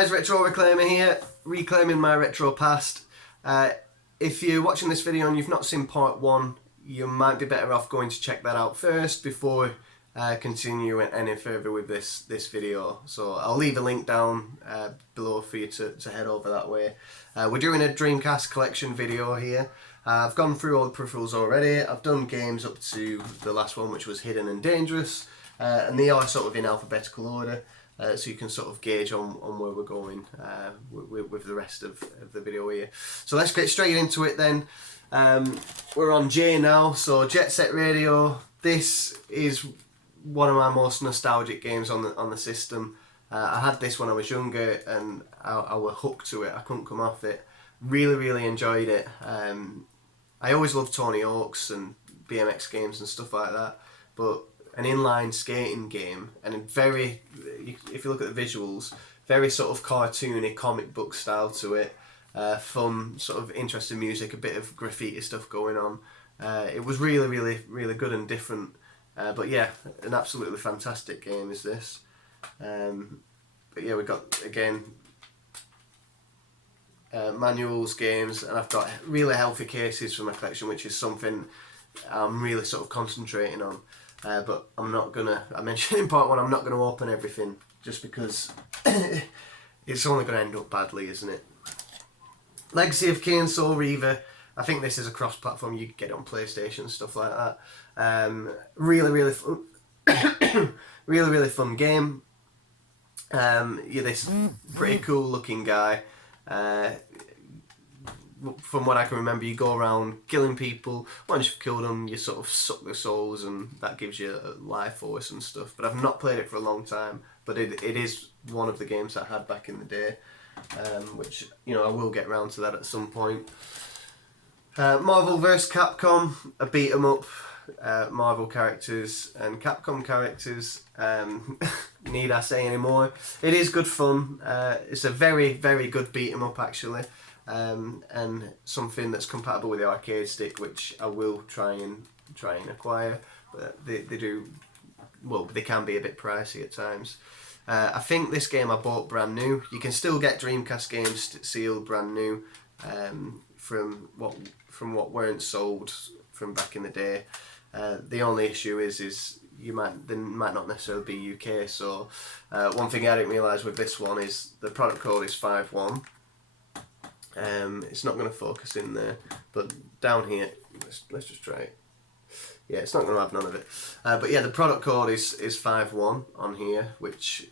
guys, Retro Reclaimer here, reclaiming my retro past. If you're watching this video and you've not seen part 1, you might be better off going to check that out first before continuing any further with this video. So I'll leave a link down below for you to head over that way. We're doing a Dreamcast collection video here. I've gone through all the peripherals already. I've done games up to the last one, which was Hidden and Dangerous, and they are sort of in alphabetical order. So you can sort of gauge on where we're going with the rest of the video here. So let's get straight into it then. We're on J now, so Jet Set Radio. This is one of my most nostalgic games on the system. I had this when I was younger and I was hooked to it. I couldn't come off it. Really enjoyed it. I always loved Tony Hawk's and BMX games and stuff like that, but an inline skating game, and very, if you look at the visuals, very sort of cartoony comic book style to it. Fun, sort of interesting music, a bit of graffiti stuff going on. It was really good and different. But yeah, an absolutely fantastic game is this. But yeah, we got again manuals, games, and I've got really healthy cases for my collection, which is something I'm really sort of concentrating on. But I'm not gonna, I mentioned in part 1, I'm not gonna open everything just because it's only gonna end up badly, isn't it? Legacy of Kain, Soul Reaver. I think this is a cross-platform. You can get it on PlayStation and stuff like that. Really fun. really fun game. You're this pretty cool looking guy. From what I can remember, you go around killing people. Once you've killed them, you sort of suck their souls, and that gives you a life force and stuff. But I've not played it for a long time. But it is one of the games I had back in the day, which, you know, I will get round to that at some point. Marvel vs Capcom, a beat 'em up. Marvel characters and Capcom characters. Need I say any more? It is good fun. It's a very good beat 'em up actually. And something that's compatible with the arcade stick, which I will try and acquire. But they do, well, they can be a bit pricey at times. I think this game I bought brand new. You can still get Dreamcast games sealed brand new from what weren't sold from back in the day. The only issue is they might not necessarily be UK. So one thing I didn't realise with this one is the product code is 51. It's not going to focus in there, but down here, let's just try it. Yeah, it's not going to have none of it. But yeah, the product code is 51 on here, which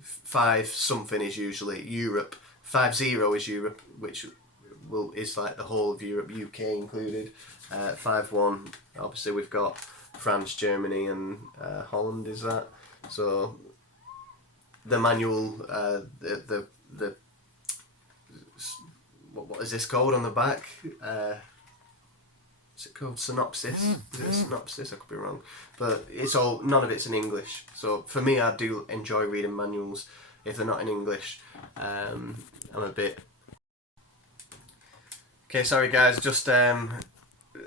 5 something is usually Europe, 50 is Europe, which is like the whole of Europe, UK included. 51, obviously we've got France, Germany, and Holland. Is that so? The manual, the what is this called on the back? Is it called synopsis? Is it a synopsis? I could be wrong, but none of it's in English. So for me, I do enjoy reading manuals if they're not in English. I'm a bit. Okay, sorry guys, just I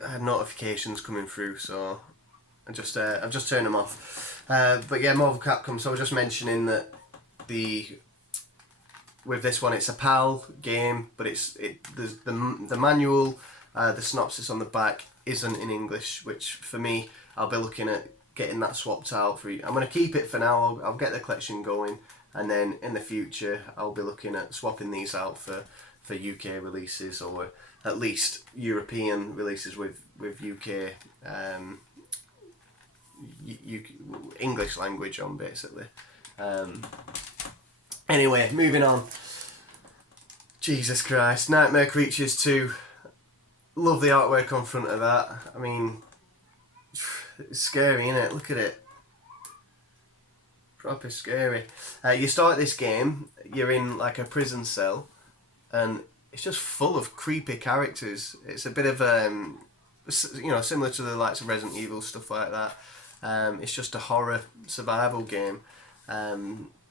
had notifications coming through, so I've just turned them off. But yeah, Marvel Capcom. So I was just mentioning that with this one, it's a PAL game, but there's the manual, the synopsis on the back isn't in English, which for me, I'll be looking at getting that swapped out for you. I'm going to keep it for now. I'll get the collection going, and then in the future, I'll be looking at swapping these out for UK releases, or at least European releases with UK English language on, basically. Anyway, moving on. Jesus Christ, Nightmare Creatures 2. Love the artwork on front of that. I mean, it's scary, isn't it? Look at it. Proper scary. You start this game, you're in like a prison cell, and it's just full of creepy characters. It's a bit of, you know, similar to the likes of Resident Evil, stuff like that. It's just a horror survival game.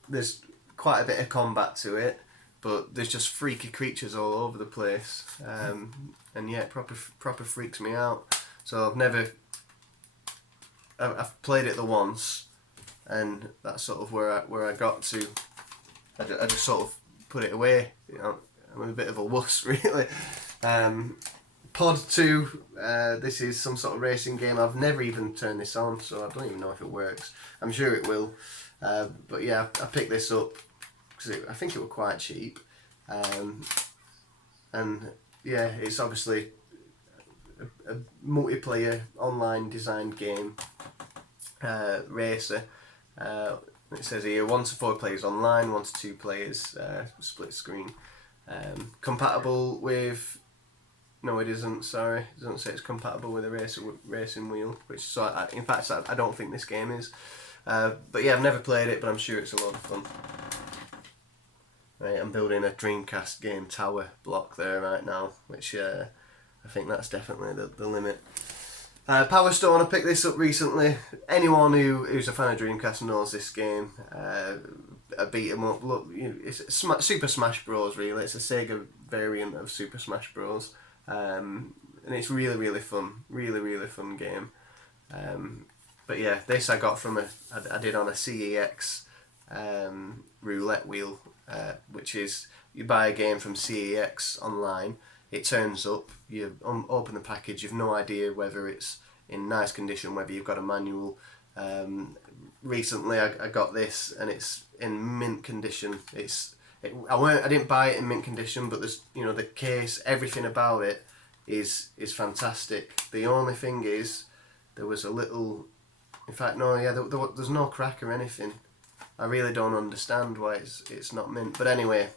There's quite a bit of combat to it, but there's just freaky creatures all over the place, and yeah, it proper freaks me out. So I've played it the once, and that's sort of where I got to. I just sort of put it away. You know, I'm a bit of a wuss, really. Pod 2, this is some sort of racing game. I've never even turned this on, so I don't even know if it works. I'm sure it will. But yeah, I picked this up because I think it was quite cheap. And yeah, it's obviously a multiplayer, online designed game, racer. It says here 1 to 4 players online, 1 to 2 players split screen. Compatible with... No, it isn't. Sorry, it doesn't say it's compatible with a racing wheel. Which, so in fact, I don't think this game is. But yeah, I've never played it, but I'm sure it's a lot of fun. Right, I'm building a Dreamcast game tower block there right now, which I think that's definitely the limit. Power Stone, I picked this up recently. Anyone who's a fan of Dreamcast knows this game. I beat 'em up. Look, it's Super Smash Bros. Really, it's a Sega variant of Super Smash Bros. And it's really fun, really fun game. But yeah, this I got from I did on a CEX roulette wheel, which is you buy a game from CEX online. It turns up, you open the package, you've no idea whether it's in nice condition, whether you've got a manual. Recently I got this and it's in mint condition. I didn't buy it in mint condition, but there's, you know, the case, everything about it is fantastic. The only thing is there was a little, in fact no, yeah, there's no crack or anything. I really don't understand why it's not mint. But anyway,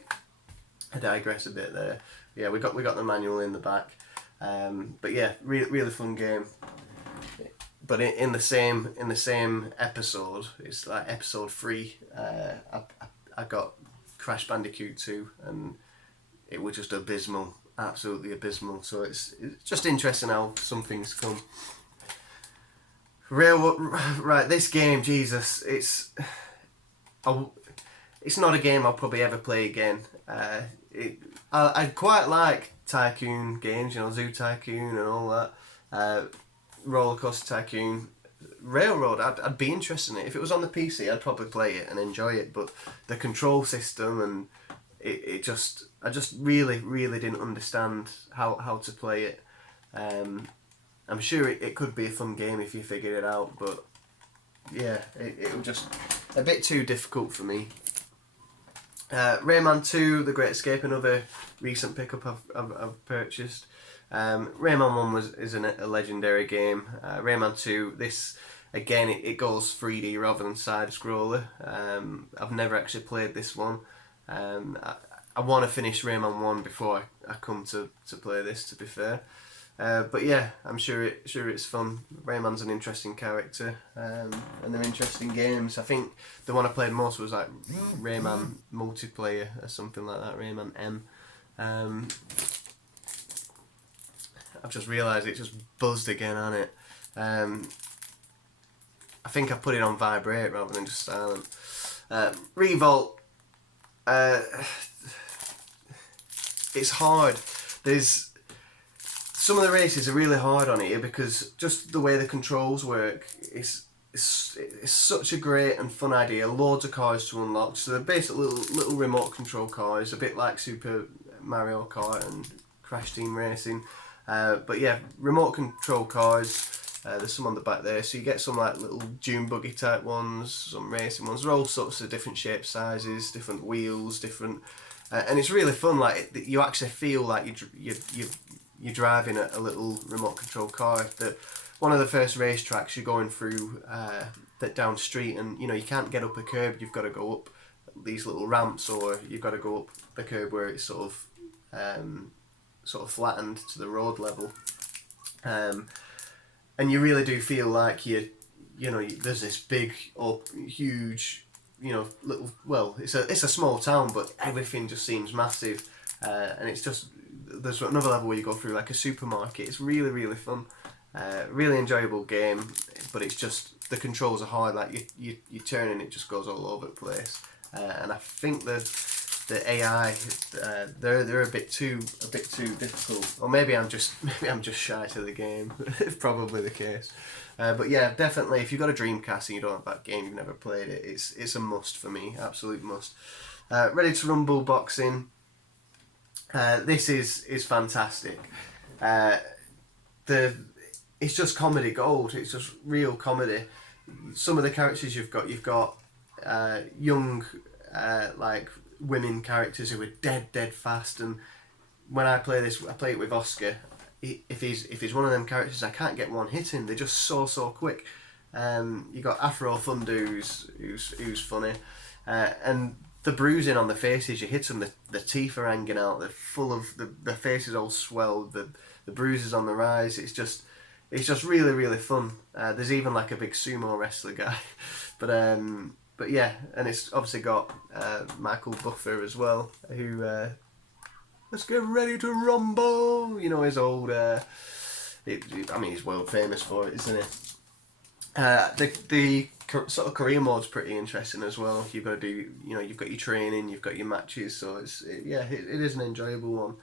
I digress a bit there. Yeah, we got the manual in the back. But yeah, really fun game. But in the same episode, it's like episode 3. I got Crash Bandicoot 2, and it was just abysmal, absolutely abysmal. So it's just interesting how some things come. Right, this game, Jesus, it's not a game I'll probably ever play again. I quite like tycoon games, you know, Zoo Tycoon and all that. Roller Coaster Tycoon, Railroad. I'd be interested in it. If it was on the PC, I'd probably play it and enjoy it. But the control system and I just really didn't understand how to play it. I'm sure it could be a fun game if you figured it out, but yeah, it was just a bit too difficult for me. Rayman 2, The Great Escape, another recent pickup I've purchased. Rayman 1 is a legendary game. Rayman 2, this again it goes 3D rather than side scroller. I've never actually played this one. I want to finish Rayman 1 before I come to play this, to be fair. But yeah, I'm sure it's fun. Rayman's an interesting character, and they're interesting games. I think the one I played most was like Rayman Multiplayer or something like that, Rayman M. I've just realised it just buzzed again on it. I think I put it on vibrate rather than just silent. Revolt. It's hard. Some of the races are really hard on here because just the way the controls work, it's such a great and fun idea. Loads of cars to unlock. So they're basically little remote control cars, a bit like Super Mario Kart and Crash Team Racing. But yeah, remote control cars. There's some on the back there, so you get some like little dune buggy type ones, some racing ones. They're all sorts of different shapes, sizes, different wheels, different, and it's really fun. Like you actually feel like you're driving a little remote control car. One of the first race tracks you're going through that down street, and you know you can't get up a curb. You've got to go up these little ramps, or you've got to go up the curb where it's sort of flattened to the road level. And you really do feel like there's this big, huge, little. Well, it's a small town, but everything just seems massive, and it's just there's another level where you go through like a supermarket. It's really fun, really enjoyable game, but it's just the controls are hard. Like you turn and it just goes all over the place, and I think the AI they're a bit too difficult, or maybe I'm just shy to the game. It's probably the case, but yeah, definitely if you've got a Dreamcast and you don't have that game, you've never played it, it's a must for me, absolute must. Ready to Rumble Boxing. This is fantastic. It's just comedy gold. It's just real comedy. Some of the characters you've got young like women characters who are dead fast, and when I play this, I play it with Oscar. If he's one of them characters, I can't get one hit in. They're just so quick. You got Afro Thunder who's funny, and the bruising on the faces. You hit them, the teeth are hanging out. They're full of the face is all swelled. The bruises on the rise. It's just really fun. There's even like a big sumo wrestler guy, but yeah, and it's obviously got Michael Buffer as well, who let's get ready to rumble. You know, his old. I mean, he's world famous for it, isn't it? The sort of career mode's pretty interesting as well. You've got to do, you've got your training, you've got your matches, so it is an enjoyable one.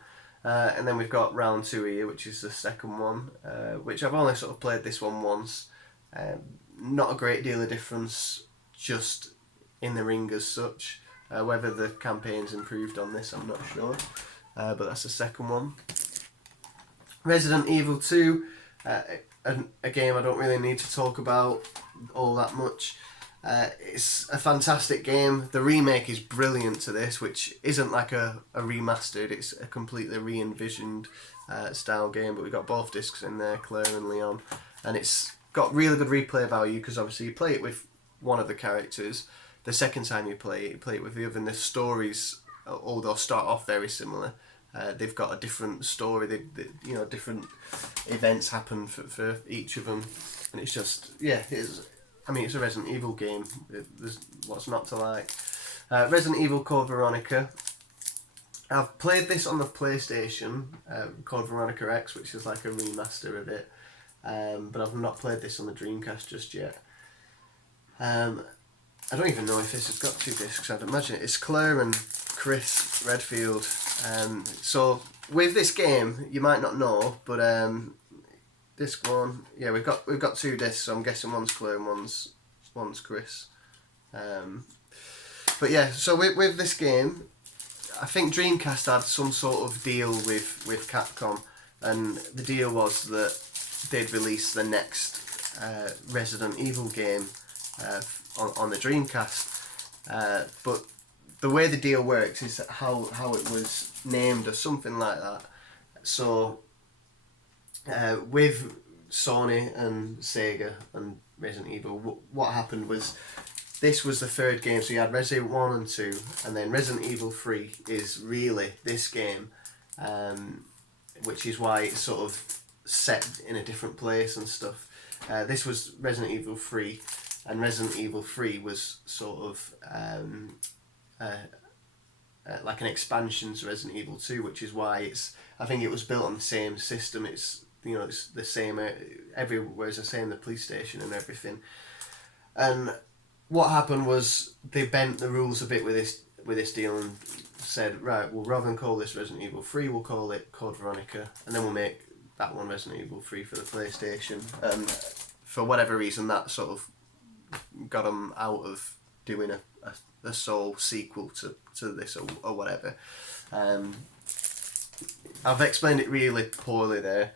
And then we've got round 2 here, which is the second one, which I've only sort of played this one once. Not a great deal of difference, just in the ring as such. Whether the campaign's improved on this, I'm not sure. But that's the second one. Resident Evil 2, a game I don't really need to talk about all that much. It's a fantastic game. The remake is brilliant to this, which isn't like a remastered, it's a completely re-envisioned style game, but we've got both discs in there, Claire and Leon, and it's got really good replay value because obviously you play it with one of the characters. The second time you play it with the other, and the stories, although start off very similar, they've got a different story. They different events happen for each of them, and it's just it's a Resident Evil game. There's lots not to like. Resident Evil Code Veronica. I've played this on the PlayStation, Code Veronica X, which is like a remaster of it, but I've not played this on the Dreamcast just yet. I don't even know if this has got 2 discs. I'd imagine it's Claire and Chris Redfield. So with this game, you might not know, but disc 1, we've got 2 discs. So I'm guessing one's Claire and one's Chris. But yeah, so with this game, I think Dreamcast had some sort of deal with Capcom, and the deal was that they'd release the next Resident Evil game on the Dreamcast. But the way the deal works is how it was named or something like that. So with Sony and Sega and Resident Evil, what happened was this was the 3rd game. So you had Resident Evil 1 and 2, and then Resident Evil 3 is really this game, which is why it's sort of set in a different place and stuff. This was Resident Evil 3, and Resident Evil 3 was sort of like an expansion to Resident Evil 2, which is why I think it was built on the same system. It's the same everywhere's the same, the police station and everything. And what happened was they bent the rules a bit with this deal and said, right, well, rather than call this Resident Evil 3, we'll call it Code Veronica, and then we'll make that one Resident Evil 3 for the PlayStation. And for whatever reason, that sort of got them out of doing a sole sequel to this or whatever. I've explained it really poorly there,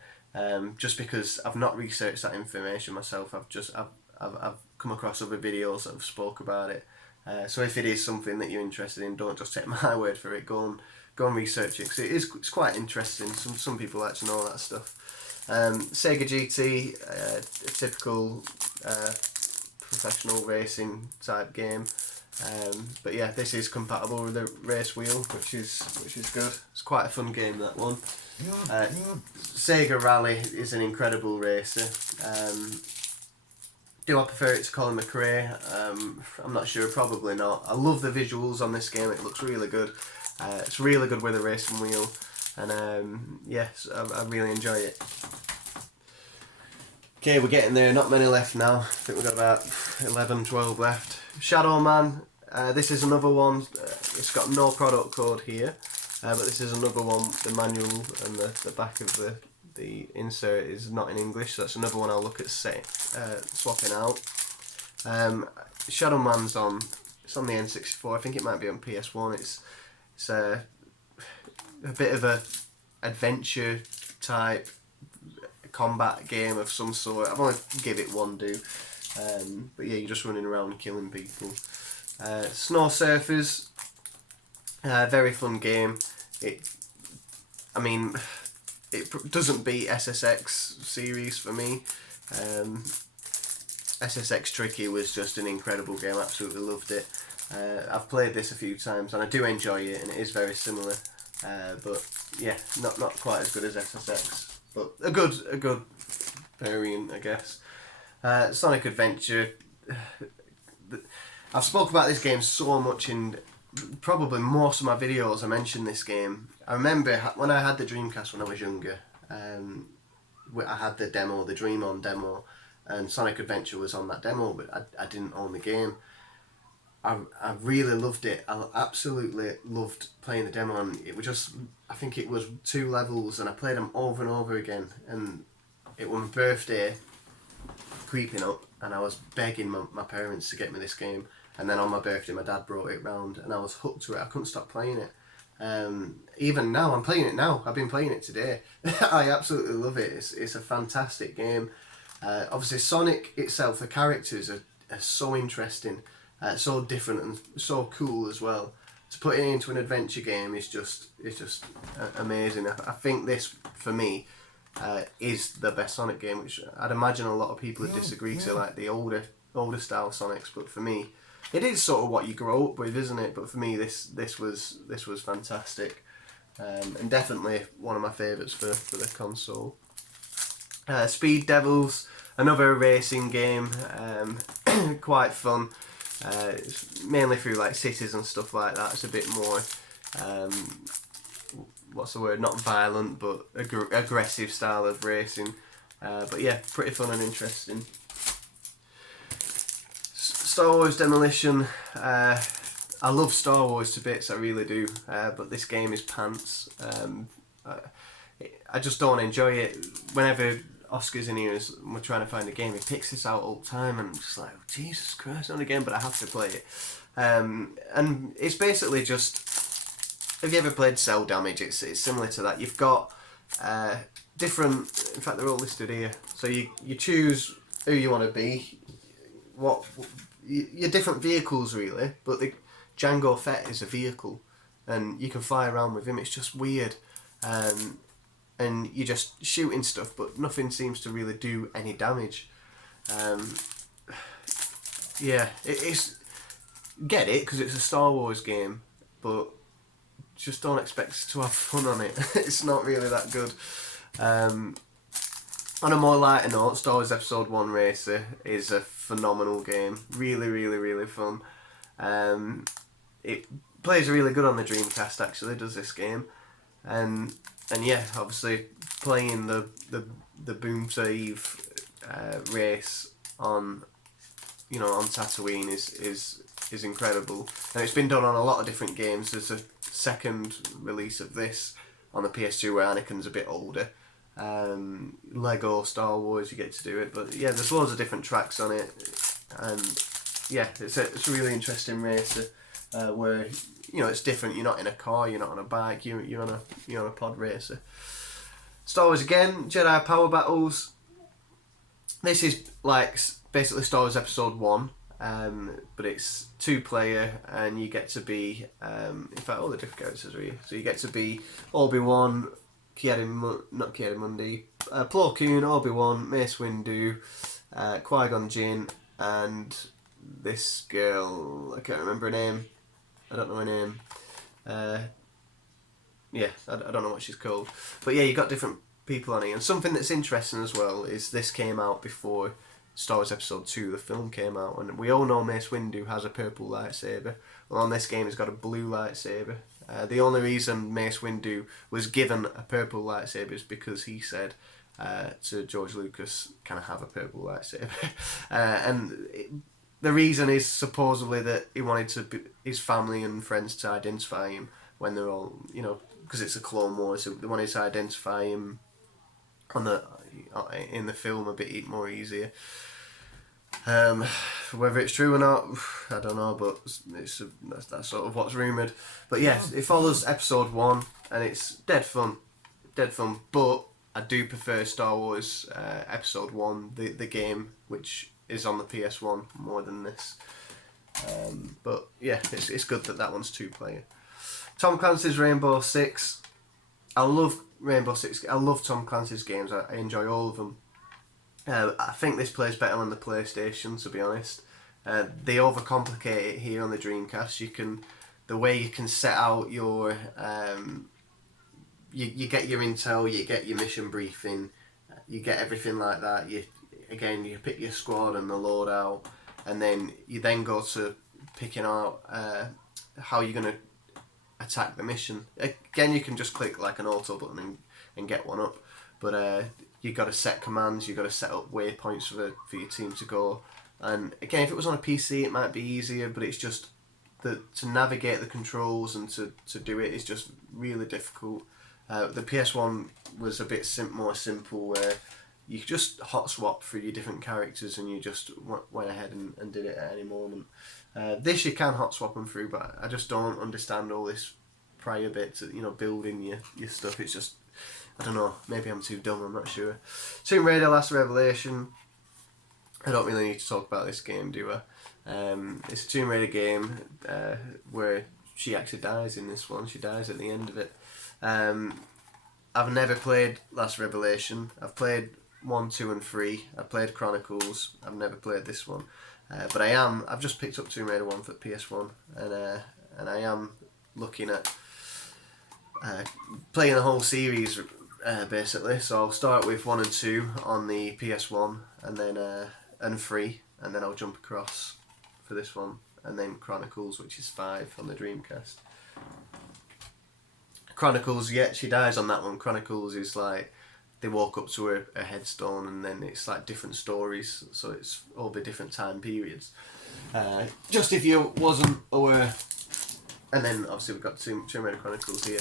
just because I've not researched that information myself. I've come across other videos that have spoke about it. So if it is something that you're interested in, don't just take my word for it. Go and research it, because it's quite interesting. Some people like to know that stuff. Sega GT, a typical professional racing type game. But yeah, this is compatible with the race wheel, which is good. It's quite a fun game, that one. Sega Rally is an incredible racer. Do I prefer it to Colin McRae? I'm not sure, probably not. I love the visuals on this game, it looks really good. It's really good with a racing wheel, and yes, I really enjoy it. Okay, we're getting there, not many left now. I think we've got about 11, 12 left. Shadow Man, this is another one. It's got no product code here, but this is another one. The manual and the back of the insert is not in English, so that's another one I'll look at swapping out. Shadow Man's on It's on the N64. I think it might be on PS1. It's a bit of a adventure type combat game of some sort. I've only give it one do, but yeah, you're just running around killing people. Snow Surfers, very fun game. I mean, it doesn't beat SSX series for me. SSX Tricky was just an incredible game. I absolutely loved it. I've played this a few times and I do enjoy it, and it is very similar. But yeah, not quite as good as SSX, but a good variant, I guess. Sonic Adventure. I've spoken about this game so much in probably most of my videos. I mentioned this game. I remember when I had the Dreamcast when I was younger. I had the demo, the Dream On demo, and Sonic Adventure was on that demo, but I didn't own the game. I really loved it. I absolutely loved playing the demo, and it was just, I think it was 2 levels, and I played them over and over again, and it was my birthday creeping up, and I was begging my parents to get me this game, and then on my birthday my dad brought it round, and I was hooked to it. I couldn't stop playing it. Even now, I'm playing it now. I've been playing it today. I absolutely love it. It's a fantastic game. Obviously Sonic itself, the characters are so interesting. So different and so cool as well. To put it into an adventure game is just amazing. I think this, for me, is the best Sonic game, which I'd imagine a lot of people would disagree to, like the older style Sonics. But for me, it is sort of what you grow up with, isn't it? But for me, this was fantastic, and definitely one of my favourites for the console. Speed Devils, another racing game, quite fun. It's mainly through like cities and stuff like that. It's a bit more, what's the word? Not violent, but aggressive style of racing. But yeah, pretty fun and interesting. Star Wars Demolition. I love Star Wars to bits, I really do. But this game is pants. I just don't enjoy it. Whenever Oscar's in here and we're trying to find a game, he picks this out all the time, and I'm just like, oh, Jesus Christ, not again, but I have to play it. And it's basically just, have you ever played Cell Damage? It's similar to that. You've got different, in fact they're all listed here, so you choose who you want to be, your different vehicles really, but the Jango Fett is a vehicle, and you can fly around with him. It's just weird. And you're just shooting stuff, but nothing seems to really do any damage. Yeah, it's get it because it's a Star Wars game, but just don't expect to have fun on it. It's not really that good. On a more lighter note, Star Wars Episode 1 Racer is a phenomenal game. Really, really, really fun. It plays really good on the Dreamcast, actually, does this game. And yeah, obviously playing the Boom Save race on Tatooine is incredible, and it's been done on a lot of different games. There's a second release of this on the PS2 where Anakin's a bit older. Lego Star Wars, you get to do it, but yeah, there's loads of different tracks on it, and yeah, it's a really interesting race where it's different. You're not in a car, you're not on a bike, you're on a pod racer. Star Wars again, Jedi Power Battles. This is like basically Star Wars Episode 1, but it's 2-player, and you get to be, in fact all the different characters are here. So you get to be Obi-Wan, Ki-Adi-Mundi, Plo Koon, Obi-Wan, Mace Windu, Qui-Gon Jinn, and this girl, I can't remember her name. I don't know her name. Yeah, I don't know what she's called. But yeah, you got different people on here. And something that's interesting as well is this came out before Star Wars Episode 2, the film, came out. And we all know Mace Windu has a purple lightsaber. Well, on this game he's got a blue lightsaber. The only reason Mace Windu was given a purple lightsaber is because he said to George Lucas, "Can I have a purple lightsaber?" The reason is supposedly that he wanted his family and friends to identify him when they're all, because it's a Clone Wars, so they wanted to identify him in the film a bit more easier. Whether it's true or not, I don't know, but that's sort of what's rumoured. But yeah, it follows episode 1, and it's dead fun. But I do prefer Star Wars episode 1, the game, which is on the PS1 more than this. But yeah, it's good that one's 2-player. Tom Clancy's Rainbow Six. I love Rainbow Six. I love Tom Clancy's games. I enjoy all of them. I think this plays better on the PlayStation, to be honest. They overcomplicate it here on the Dreamcast. The way you can set out your you get your intel, you get your mission briefing, you get everything like that. You pick your squad and the loadout, and then you then go to picking out how you're gonna attack the mission. Again, you can just click like an auto button and get one up, but you got to set commands, you got to set up waypoints for your team to go. And again, if it was on a PC, it might be easier, but it's just to navigate the controls and to do it is just really difficult. The PS1 was a bit more simple, where you could just hot swap through your different characters and you just went ahead and did it at any moment. This you can hot swap them through, but I just don't understand all this prior bit to, building your stuff. It's just, I don't know, maybe I'm too dumb, I'm not sure. Tomb Raider Last Revelation. I don't really need to talk about this game, do I? It's a Tomb Raider game where she actually dies in this one. She dies at the end of it. I've never played Last Revelation. I've played 1, 2 and 3. I've played Chronicles. I've never played this one. But I've just picked up Tomb Raider 1 for PS1, and I am looking at playing the whole series basically. So I'll start with 1 and 2 on the PS1, and then and 3, and then I'll jump across for this one, and then Chronicles, which is 5 on the Dreamcast. Chronicles, yeah, she dies on that one. Chronicles is like they walk up to her headstone, and then it's like different stories, so it's over different time periods. Just if you wasn't aware. And then obviously we've got Tomb Raider Chronicles here.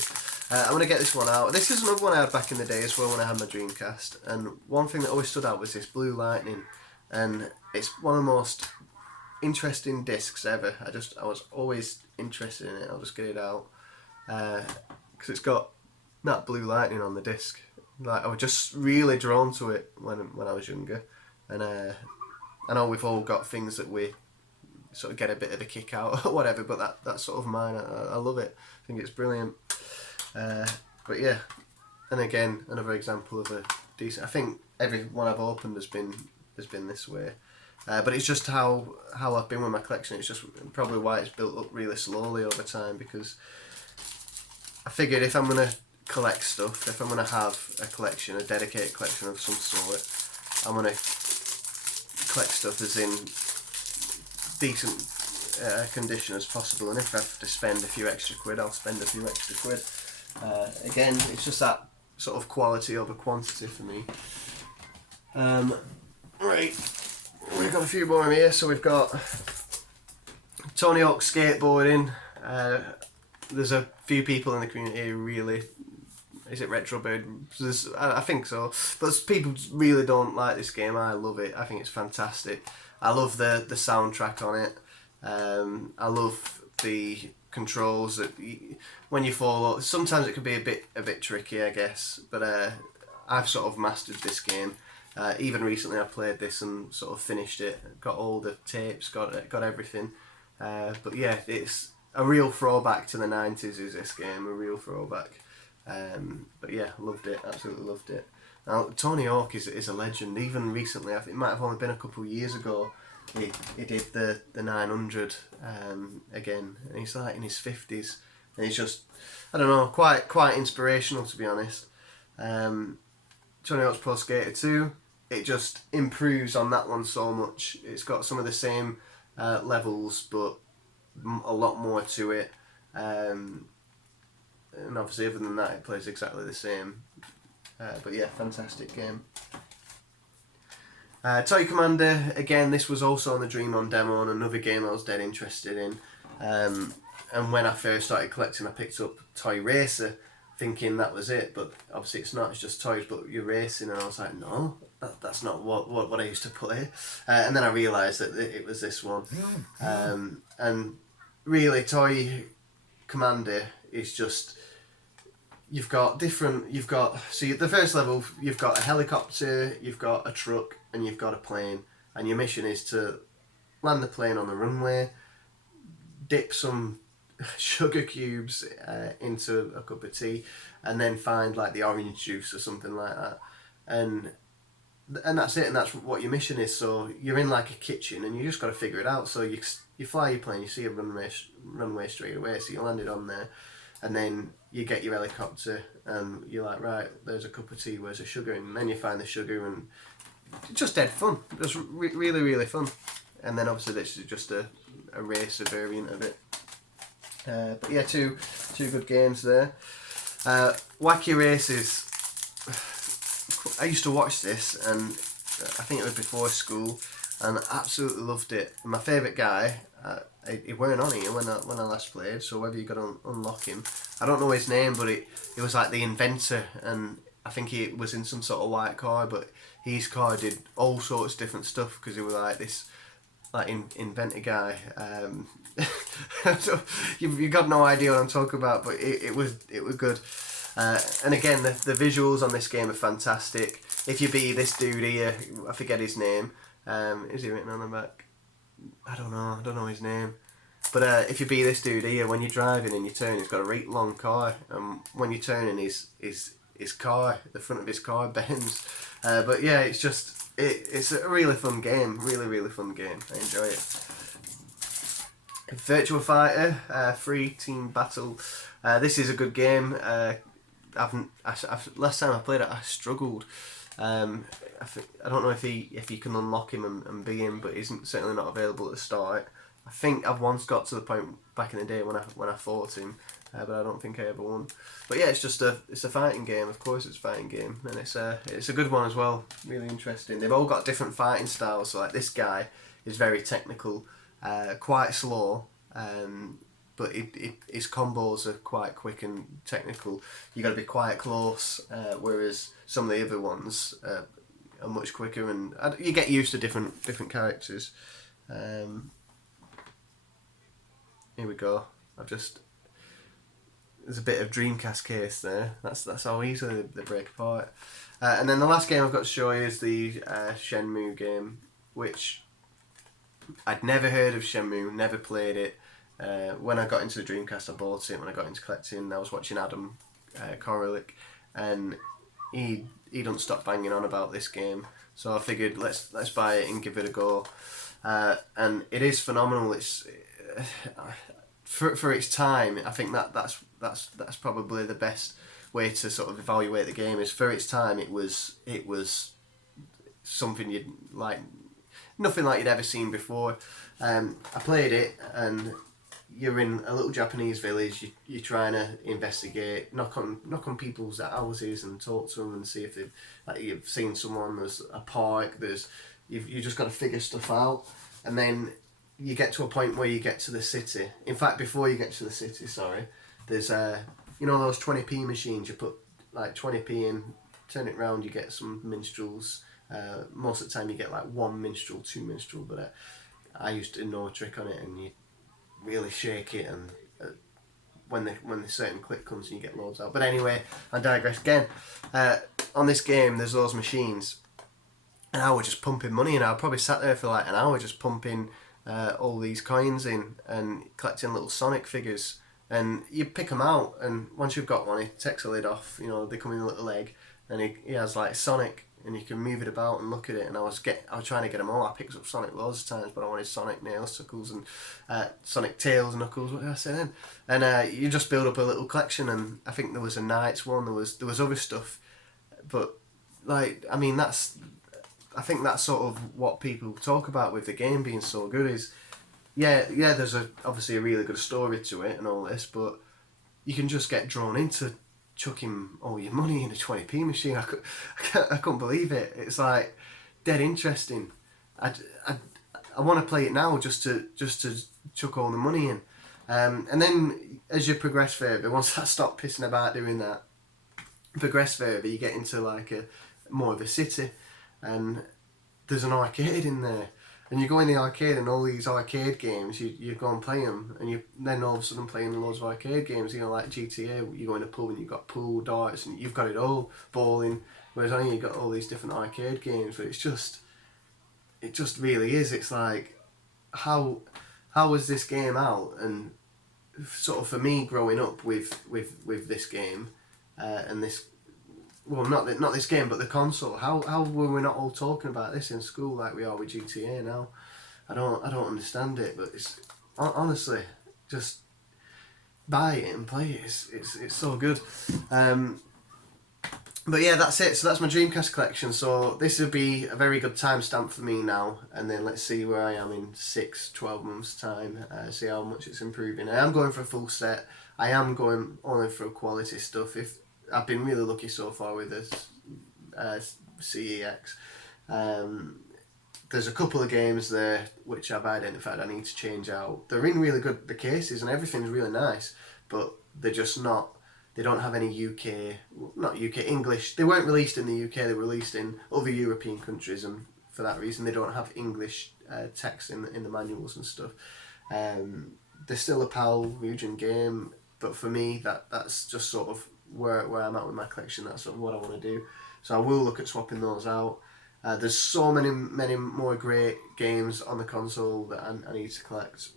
I'm going to get this one out. This is another one I had back in the day as well when I had my Dreamcast. And one thing that always stood out was this Blue Lightning. And it's one of the most interesting discs ever. I was always interested in it. I'll just get it out. Because it's got that Blue Lightning on the disc. Like, I was just really drawn to it when I was younger. And I know we've all got things that we sort of get a bit of a kick out or whatever, but that's sort of mine. I love it. I think it's brilliant. But yeah, and again, another example of a decent. I think every one I've opened has been this way. But it's just how I've been with my collection. It's just probably why it's built up really slowly over time, because I figured if I'm gonna collect stuff, if I'm gonna have a collection, a dedicated collection of some sort, I'm gonna collect stuff as in decent condition as possible, and if I have to spend a few extra quid, I'll spend a few extra quid. Again, it's just that sort of quality over quantity for me. Right, we've got a few more here. So we've got Tony Hawk Skateboarding. There's a few people in the community who really, is it Retrobird? I think so, but people really don't like this game. I love it. I think it's fantastic. I love the soundtrack on it. I love the controls that when you fall, sometimes it can be a bit tricky, I guess. But I've sort of mastered this game. Even recently, I played this and sort of finished it. Got all the tapes, got everything. But yeah, it's a real throwback to the 90s. Is this game a real throwback? But yeah, loved it. Absolutely loved it. Now, Tony Hawk is a legend. Even recently, I think it might have only been a couple of years ago, he did the 900 again, and he's like in his 50s, and he's just, I don't know, quite inspirational, to be honest. Tony Hawk's Pro Skater 2, it just improves on that one so much. It's got some of the same levels, but a lot more to it. And obviously, other than that, it plays exactly the same. But yeah, fantastic game. Toy Commander, again, this was also on the Dream On demo, and another game I was dead interested in. And when I first started collecting, I picked up Toy Racer thinking that was it, but obviously it's not. It's just toys, but you're racing, and I was like, no, that's not what I used to play. And then I realised that it was this one. And really, Toy Commander is just, you've got the first level, you've got a helicopter, you've got a truck, and you've got a plane, and your mission is to land the plane on the runway, dip some sugar cubes into a cup of tea, and then find like the orange juice or something like that, and that's it, and that's what your mission is. So you're in like a kitchen, and you just got to figure it out. So you fly your plane, you see a runway straight away, so you land it on there, and then you get your helicopter, and you're like, right, there's a cup of tea, where's the sugar? And then you find the sugar, and just dead fun, just really fun. And then obviously this is just a racer variant of it. But yeah, two good games there. Wacky Races. I used to watch this, and I think it was before school, and I absolutely loved it. My favourite guy, he weren't on here when I last played, so whether you got to unlock him, I don't know his name, but it was like the inventor, and I think he was in some sort of white car, but his car did all sorts of different stuff, because he was like this inventor guy. So you've got no idea what I'm talking about, but it was good. And again, the visuals on this game are fantastic. If you be this dude here, I forget his name. Is he written on the back? I don't know his name. But if you be this dude here, when you're driving and you turn, he's got a right long car. When you're turning, his car, the front of his car bends. But yeah, it's a really fun game. Really fun game. I enjoy it. Virtua Fighter 3 Team Battle. This is a good game. Last time I played it, I struggled. I don't know if you can unlock him and be him, but he's certainly not available at the start. I think I've once got to the point back in the day when I fought him, but I don't think I ever won. But yeah, it's a fighting game. Of course, it's a fighting game, and it's a good one as well. Really interesting. They've all got different fighting styles. So like this guy is very technical, quite slow. But his combos are quite quick and technical. You got to be quite close, whereas some of the other ones are much quicker, and you get used to different characters. Here we go. There's a bit of Dreamcast case there. That's how easily they break apart. And then the last game I've got to show you is the Shenmue game, which I'd never heard of. Shenmue, never played it. When I got into the Dreamcast, I bought it. When I got into collecting, I was watching Adam Koralik, and he don't stop banging on about this game. So I figured let's buy it and give it a go. And it is phenomenal. It's for its time. I think that's probably the best way to sort of evaluate the game. Is for its time, it was something you'd like, nothing like you'd ever seen before. I played it, and you're in a little Japanese village. You're trying to investigate, knock on people's houses and talk to them and see if you've seen someone. There's a park. You just got to figure stuff out, and then you get to a point where you get to the city. In fact, before you get to the city, there's those 20p machines. You put like 20p in, turn it round, you get some minstrels. Most of the time you get like one minstrel, two minstrel, but I used to know a trick on it, and you really shake it, and when the certain click comes, and you get loads out. But anyway, I digress again. On this game, there's those machines, and I was just pumping money, and I probably sat there for like an hour just pumping all these coins in and collecting little Sonic figures. And you pick them out, and once you've got one, he takes a lid off. They come in a little egg, and he has like Sonic, and you can move it about and look at it. And I was trying to get them all. I picked up Sonic loads of times, but I wanted Sonic Nails, Tuckles, and Sonic Tails, Knuckles. What did I say then? And you just build up a little collection. And I think there was a Knights one. There was other stuff, but like I think that's sort of what people talk about with the game being so good is. Yeah, there's obviously a really good story to it and all this, but you can just get drawn into chucking all your money in a 20p machine. I couldn't believe it. It's like dead interesting. I want to play it now just to chuck all the money in. And then as you progress further, once I stopped pissing about doing that, progress further, you get into like a more of a city, and there's an arcade in there. And you go in the arcade and all these arcade games, you go and play them, and you then all of a sudden playing loads of arcade games, you know, like GTA, you go in a pub and you've got pool, darts, and you've got it all, bowling, whereas on here you've got all these different arcade games, but it just really is, it's like, how was this game out? And sort of for me growing up with this game, and this, well, not this game, but the console. How were we not all talking about this in school like we are with GTA now? I don't understand it, but it's honestly just buy it and play it. It's so good. But yeah, that's it. So that's my Dreamcast collection. So this would be a very good timestamp for me now. And then let's see where I am in 12 months' time. See how much it's improving. I am going for a full set. I am going only for quality stuff. If I've been really lucky so far with this CEX. There's a couple of games there which I've identified I need to change out. They're in really good, the cases and everything's really nice, but they're just not, they don't have any English. They weren't released in the UK, they were released in other European countries, and for that reason they don't have English text in the manuals and stuff. They're still a PAL region game, but for me that's just sort of where I'm at with my collection. That's sort of what I want to do. So I will look at swapping those out. There's so many more great games on the console that I need to collect,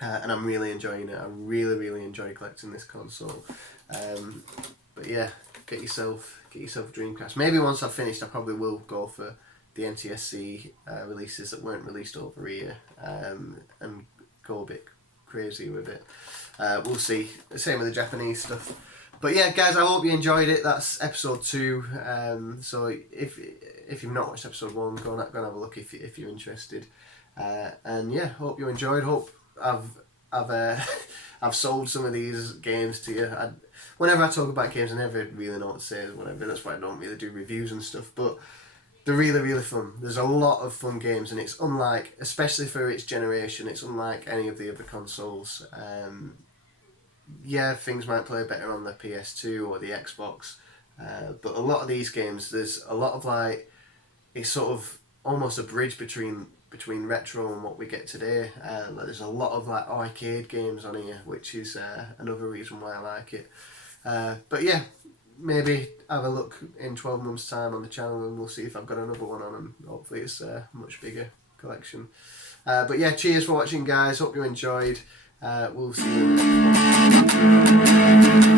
and I'm really enjoying it. I really enjoy collecting this console. But yeah, get yourself a Dreamcast. Maybe once I've finished, I probably will go for the NTSC releases that weren't released over here, and go a bit crazy with it. We'll see. Same with the Japanese stuff. But yeah, guys, I hope you enjoyed it. That's episode 2. So if you've not watched episode 1, go and have a look if you're interested. And yeah, hope you enjoyed. Hope I've sold some of these games to you. Whenever I talk about games, I never really know what to say or whatever. That's why I don't really do reviews and stuff. But they're really fun. There's a lot of fun games, and it's unlike, especially for its generation, it's unlike any of the other consoles. Yeah, things might play better on the PS2 or the Xbox, but a lot of these games, there's a lot of like, it's sort of almost a bridge between retro and what we get today. There's a lot of like arcade games on here, which is another reason why I like it. But yeah, maybe have a look in 12 months' time on the channel, and we'll see if I've got another one on, and hopefully it's a much bigger collection. But yeah, cheers for watching, guys. Hope you enjoyed. We'll see you in the next one.